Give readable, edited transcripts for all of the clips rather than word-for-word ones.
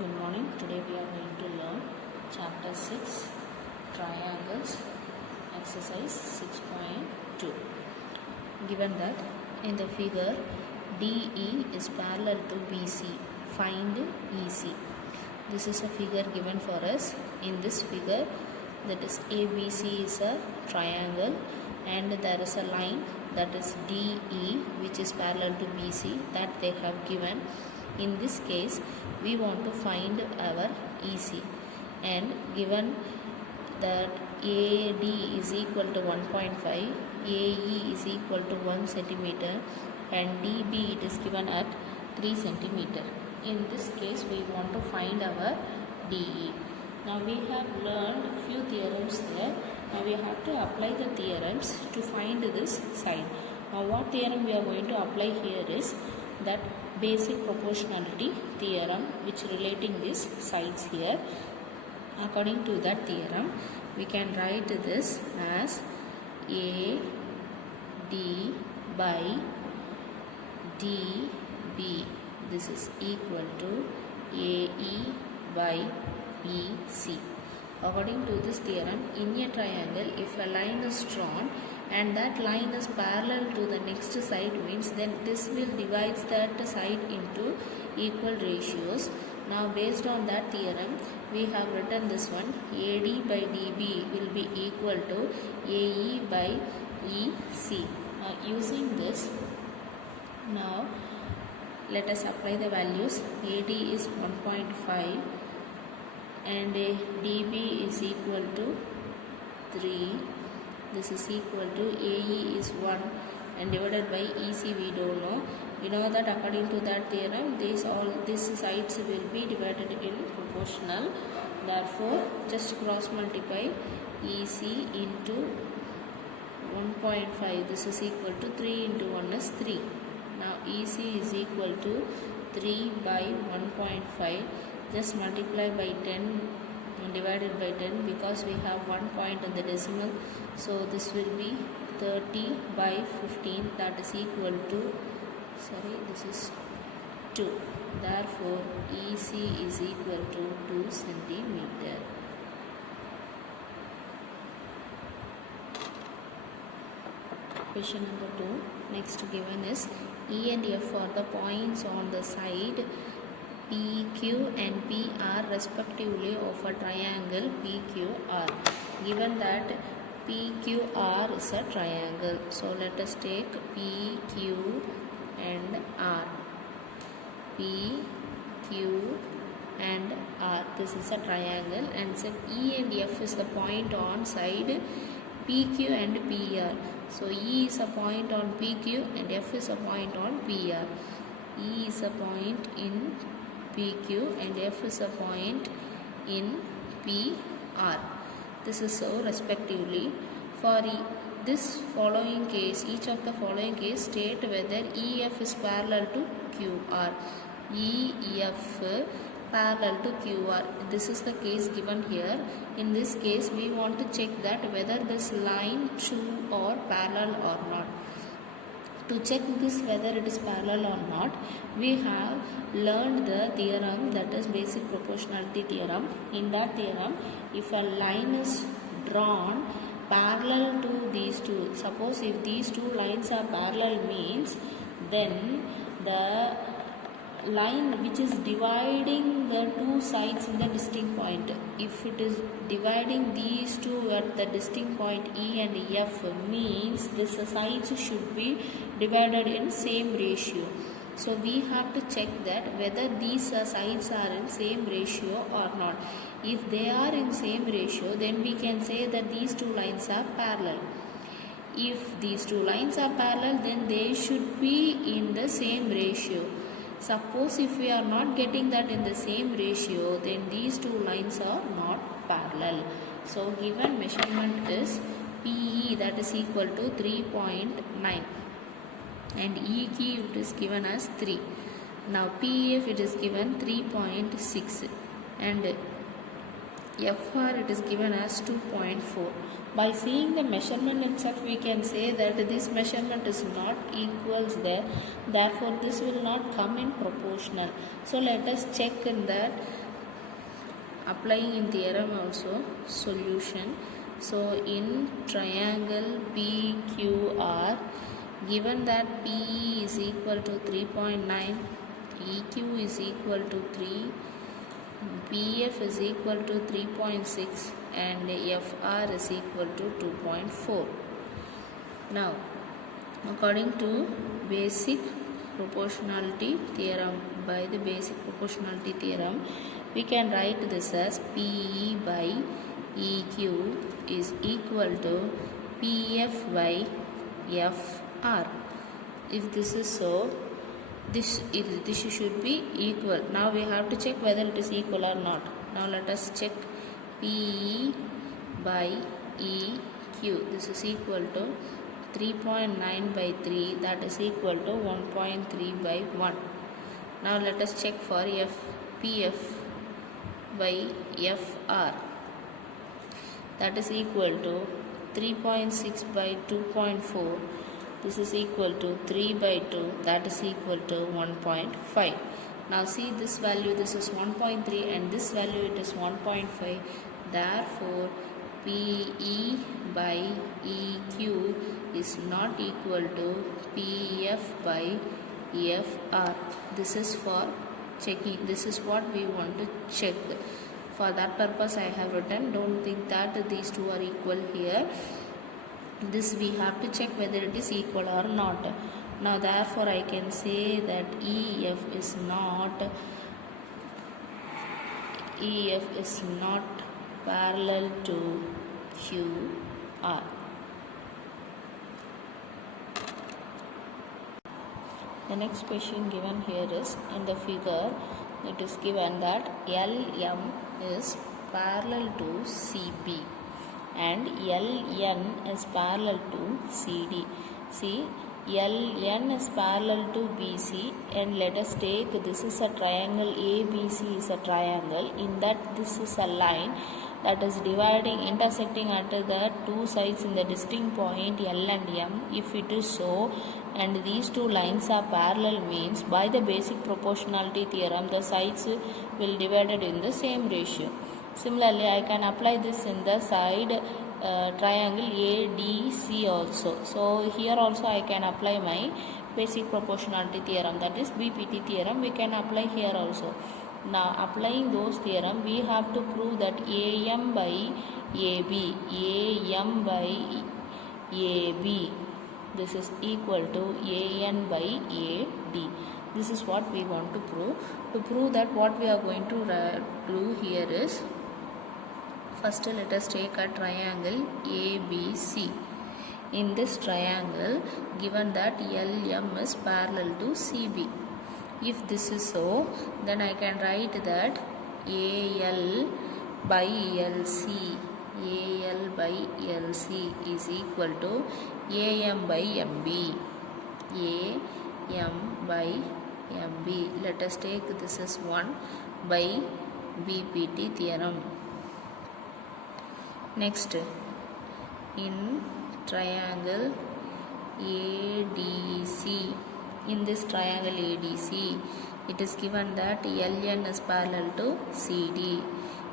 Good morning. Today we are going to learn chapter 6 triangles exercise 6.2. Given that in the figure DE is parallel to BC, find EC. This is a figure given for us. In this figure, that is ABC is a triangle and there is a line that is DE which is parallel to BC that they have given. In this case, we want to find our EC, and given that AD is equal to 1.5, AE is equal to 1 centimeter, and DB it is given at 3 centimeter. In this case, we want to find our DE. Now we have learned few theorems there. Now we have to apply the theorems to find this side. Now what theorem we are going to apply here is that basic proportionality theorem, which relating these sides here. According to that theorem, we can write this as AD by DB. This is equal to AE by EC. According to this theorem, in a triangle, if a line is drawn and that line is parallel to the next side, means then this will divide that side into equal ratios. Now based on that theorem, we have written this one, AD by DB will be equal to AE by EC. Now using this, now let us apply the values. AD is 1.5 and DB is equal to 3. This is equal to AE is 1 and divided by EC we don't know. We know that according to that theorem, these sides will be divided in proportional. Therefore, just cross multiply EC into 1.5. This is equal to 3 into 1 is 3. Now EC is equal to 3 by 1.5. Just multiply by 10 and divided by 10 because we have 1 point in the decimal. So this will be 30 by 15, that is equal to, this is 2. Therefore, EC is equal to 2 centimeter. Question number 2. Next given is E and F are the points on the side PQ and PR respectively of a triangle PQR. Given that PQR is a triangle, so let us take PQ and R. PQ and R. This is a triangle, and so E and F is the point on side PQ and PR. So E is a point on PQ and F is a point on PR. E is a point in PQ and F is a point in PR. This is so respectively. For this following case, each of the following case state whether EF is parallel to QR. EF parallel to QR. This is the case given here. In this case, we want to check that whether this line true or parallel or not. To check this whether it is parallel or not, we have learned the theorem, that is basic proportionality theorem. In that theorem, if a line is drawn parallel to these two, suppose if these two lines are parallel, means then the line which is dividing the two sides in the distinct point, if it is dividing these two at the distinct point E and F, means this sides should be divided in same ratio. So we have to check that whether these sides are in same ratio or not. If they are in same ratio, then we can say that these two lines are parallel. If these two lines are parallel, then they should be in the same ratio. Suppose if we are not getting that in the same ratio, then these two lines are not parallel. So given measurement is PE, that is equal to 3.9 and EQ it is given as 3. Now PF it is given 3.6 and FR it is given as 2.4. By seeing the measurement itself, we can say that this measurement is not equals there. Therefore, this will not come in proportional. So, let us check in that applying in theorem also solution. So in triangle PQR, given that PE is equal to 3.9, PQ is equal to 3, PF is equal to 3.6 and FR is equal to 2.4. Now, according to basic proportionality theorem, by the basic proportionality theorem, we can write this as PE by EQ is equal to PF by FR. If this is so, this should be equal. Now we have to check whether it is equal or not. Now let us check PE by EQ. This is equal to 3.9 by 3, that is equal to 1.3 by 1. Now let us check for PF by FR. That is equal to 3.6 by 2.4. This is equal to 3 by 2, that is equal to 1.5. Now see this value, this is 1.3 and this value it is 1.5. Therefore, PE by EQ is not equal to PF by FR. This is for checking. This is what we want to check. For that purpose I have written. Don't think that these two are equal here. This we have to check whether it is equal or not. Now therefore I can say that EF is not parallel to QR. The next question given here is, in the figure it is given that LM is parallel to CB and LN is parallel to CD. See, LN is parallel to BC, and let us take this is a triangle. ABC is a triangle. In that, this is a line that is intersecting at the two sides in the distinct point L and M. If it is so, and these two lines are parallel, means by the basic proportionality theorem the sides will divided in the same ratio. Similarly, I can apply this in the side triangle ADC also. So here also I can apply my basic proportionality theorem, that is BPT theorem. We can apply here also. Now applying those theorem, we have to prove that AM by AB, this is equal to AN by AD. This is what we want to prove. To prove that, what we are going to do here is, first let us take a triangle ABC. In this triangle, given that LM is parallel to CB. If this is so, then I can write that AL by LC is equal to AM by MB. AM by MB. Let us take this is 1 by BPT theorem. Next, in triangle ADC, in this triangle ADC, it is given that LN is parallel to CD.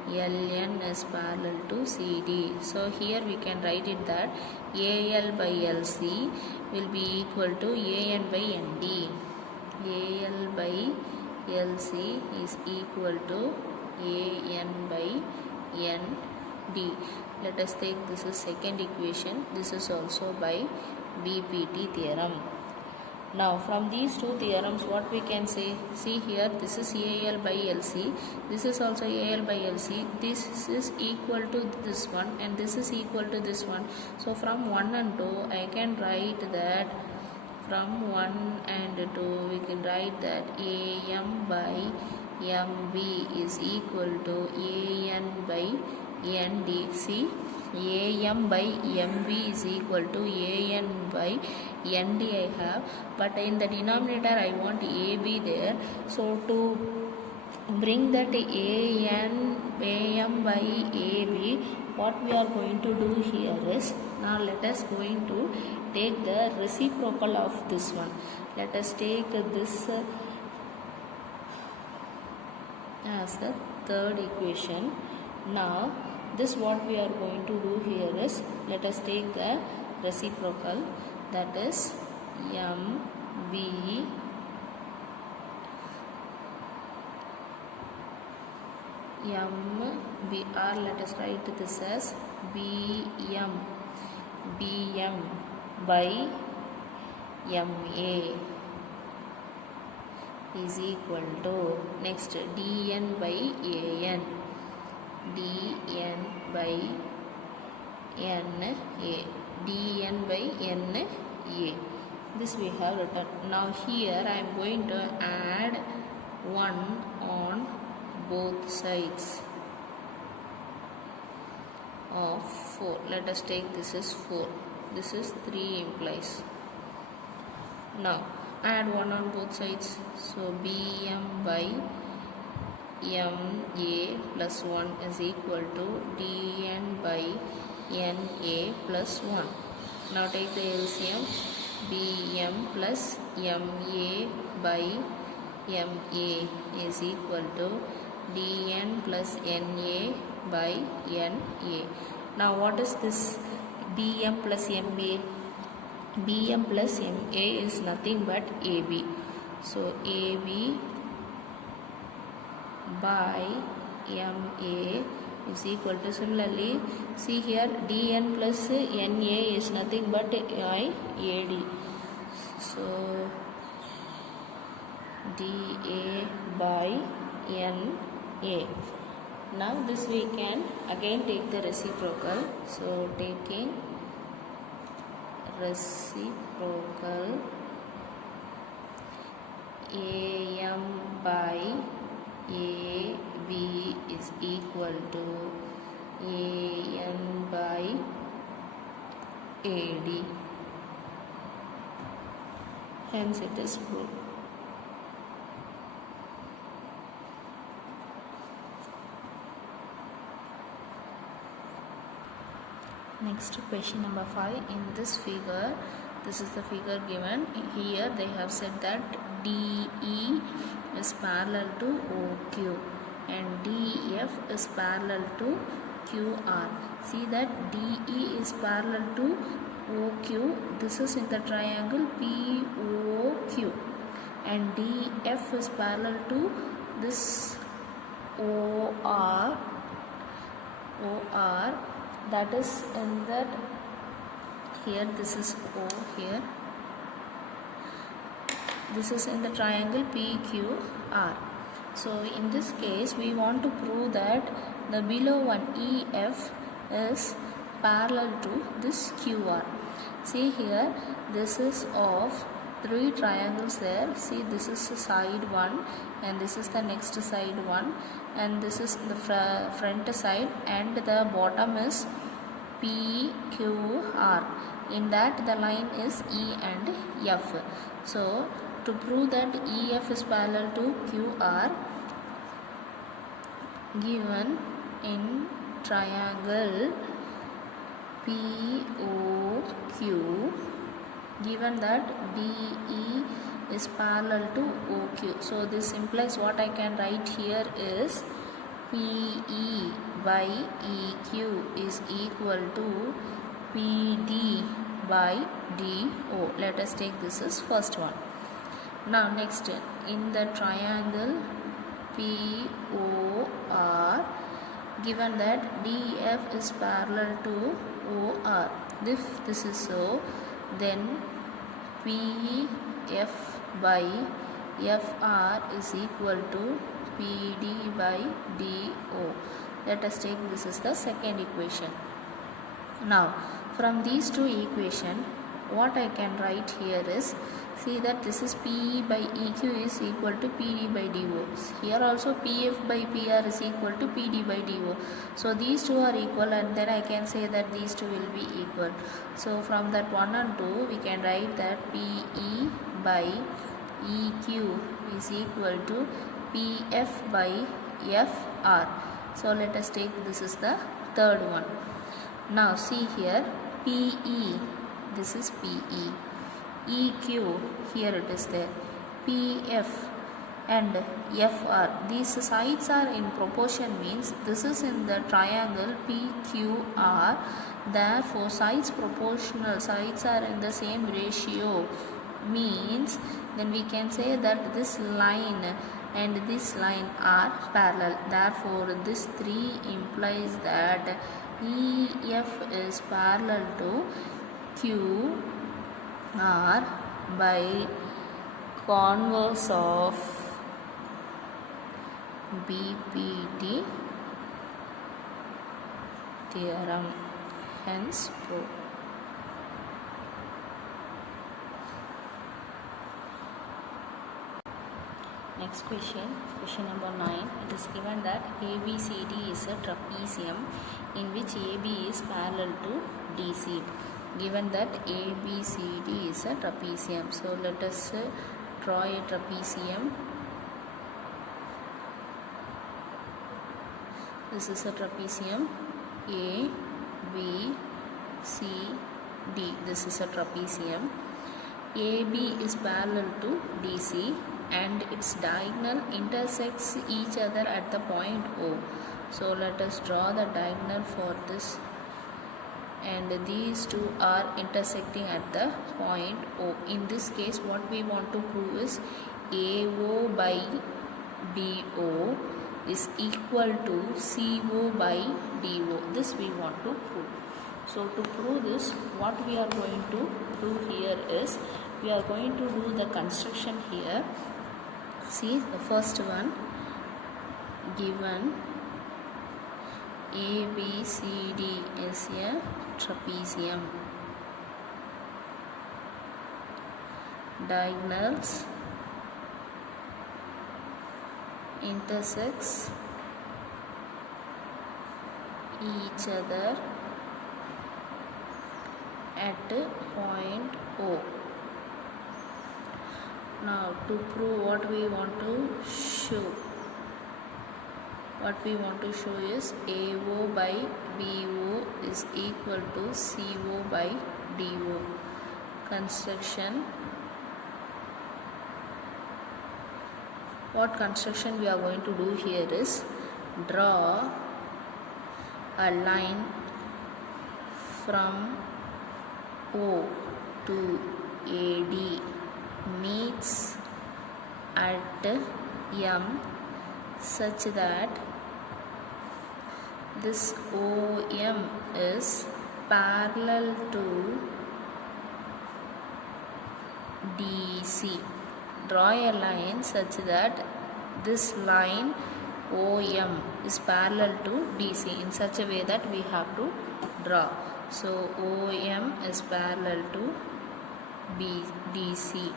LN is parallel to CD. So here we can write it that AL by LC will be equal to AN by ND. AL by LC is equal to AN by ND. Let us take this is second equation. This is also by BPT theorem. Now from these two theorems, what we can say? See here, this is AL by LC. This is also AL by LC. This is equal to this one and this is equal to this one. So from 1 and 2, I can write that from 1 and 2, we can write that AM by MB is equal to AN by ND. See, AM by MB is equal to AN by ND I have, but in the denominator I want AB there. So to bring that AM by AB, what we are going to do here is, now let us going to take the reciprocal of this one. Let us take this as the third equation. Now this what we are going to do here is, let us take the reciprocal, that is MV MVR. Let us write this as BM by MA is equal to, next, DN by AN, DN by NA, DN by NA. This we have written. Now here I am going to add 1 on both sides of 4. Let us take this is 4. This is 3 implies. Now add 1 on both sides. So BM by MA plus 1 is equal to DN by NA plus 1. Now take the LCM. BM plus MA by MA is equal to DN plus NA by NA. Now what is this BM plus MA? BM plus MA is nothing but AB. So AB by MA is equal to, similarly see here, DN plus NA is nothing but AD. So DA by NA. Now this we can again take the reciprocal. So taking reciprocal, AM by AB is equal to AN by AD. Hence it is true. Next, question number 5. In this figure, this is the figure given. Here they have said that DE is parallel to OQ and DF is parallel to QR. See that DE is parallel to OQ. This is in the triangle POQ, and DF is parallel to this OR. That is in that, here this is O here. This is in the triangle PQR. So in this case we want to prove that the below one EF is parallel to this QR. See here, this is of 3 triangles there. See, this is side 1 and this is the next side 1 and this is the front side, and the bottom is PQR. In that the line is E and F. So to prove that EF is parallel to QR, given in triangle POQ, given that DE is parallel to OQ. So this implies what I can write here is PE by EQ is equal to PD by DO. Let us take this as first one. Now next, in the triangle POR, given that DF is parallel to OR. If this is so, then PF by FR is equal to PD by DO. Let us take this as the second equation. Now from these two equations, what I can write here is, see that this is PE by EQ is equal to PD by DO. Here also PF by PR is equal to PD by DO. So these two are equal, and then I can say that these two will be equal. So from that 1 and 2 we can write that PE by EQ is equal to PF by FR. So let us take this is the third one. Now see here, PE, this is PE. EQ, here it is there. PF, and FR. These sides are in proportion, means this is in the triangle PQR. Therefore, sides proportional, sides are in the same ratio, means then we can say that this line and this line are parallel. Therefore, this 3 implies that EF is parallel to QR by converse of BPT theorem. Hence, proof. Next question number 9. It is given that ABCD is a trapezium in which AB is parallel to DC. Given that ABCD is a trapezium. So let us draw a trapezium. This is a trapezium A, B, C, D. This is a trapezium. AB is parallel to DC and its diagonal intersects each other at the point O. So let us draw the diagonal for this, and these two are intersecting at the point O. In this case, what we want to prove is AO by BO is equal to CO by DO. This we want to prove. So to prove this, what we are going to do here is, we are going to do the construction here. See, the first one, given ABCD is a trapezium. Diagonals intersects each other at point O. Now to prove what we want to show, is AO by BO is equal to CO by DO. Construction. What construction we are going to do here is, draw a line from O to AD meets at M such that this OM is parallel to DC. Draw a line such that this line OM is parallel to DC in such a way that we have to draw. So OM is parallel to DC.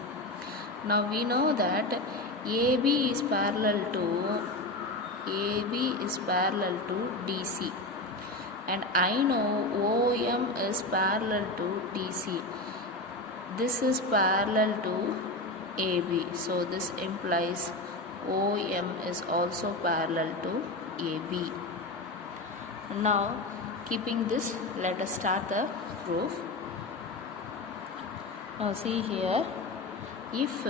Now we know that AB is parallel to DC, and I know OM is parallel to DC. This is parallel to AB, so this implies OM is also parallel to AB. Now, keeping this, let us start the proof. Now see here, if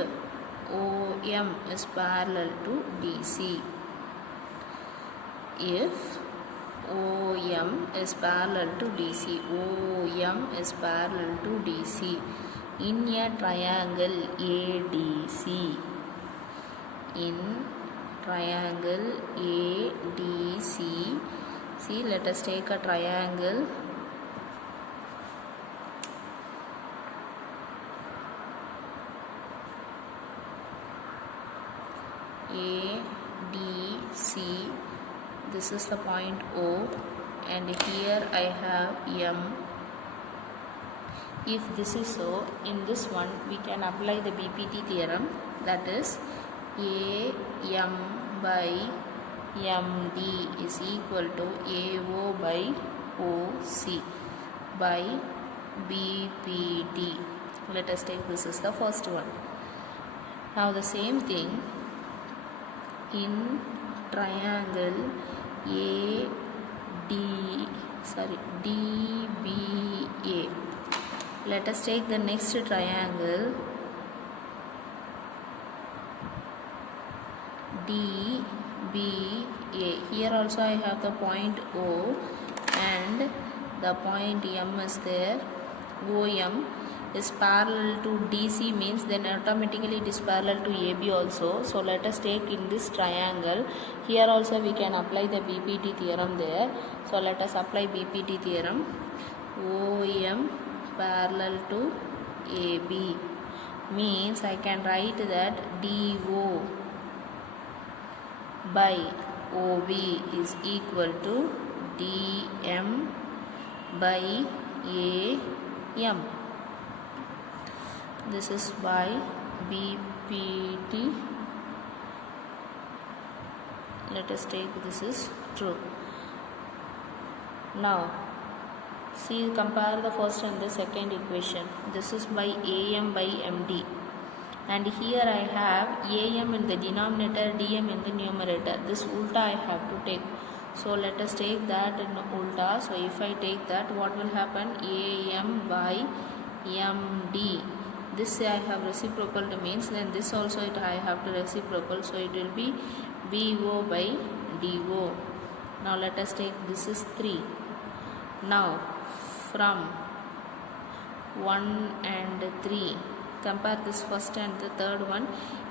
OM is parallel to DC, if OM is parallel to DC, OM is parallel to DC in a triangle ADC, in triangle ADC. See, let us take a triangle ADC. This is the point O, and here I have M. If this is so, in this one we can apply the BPT theorem, that is AM by MD is equal to AO by OC by BPT. Let us take this as the first one. Now the same thing in triangle DBA. Let us take the next triangle D, B, A. Here also I have the point O and the point M is there. OM is parallel to DC means then automatically it is parallel to AB also. So let us take in this triangle. Here also we can apply the BPT theorem there. So let us apply BPT theorem. OM parallel to AB means I can write that DO by OB is equal to DM by AM. This is by BPT. Let us take this is true. Now see, compare the first and the second equation. This is by AM by MD. And here I have AM in the denominator, DM in the numerator. This ulta I have to take. So let us take that in ulta. So if I take that, what will happen? AM by MD. This I have reciprocal means, then this also I have to reciprocal. So it will be BO by DO. Now let us take this is 3. Now from 1 and 3, compare this first and the third one.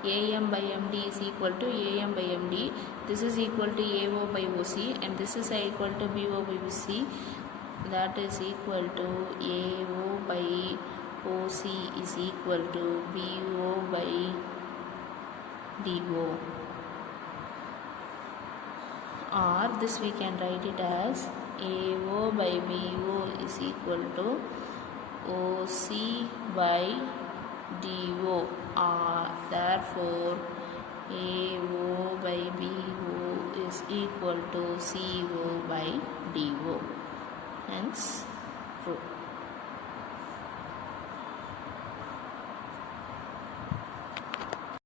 AM by MD is equal to AM by MD. This is equal to AO by OC and this is equal to BO by BC. That is equal to AO by OC is equal to BO by DO. Or this we can write it as AO by BO is equal to OC by DO. Therefore AO by BO is equal to CO by DO. Hence true.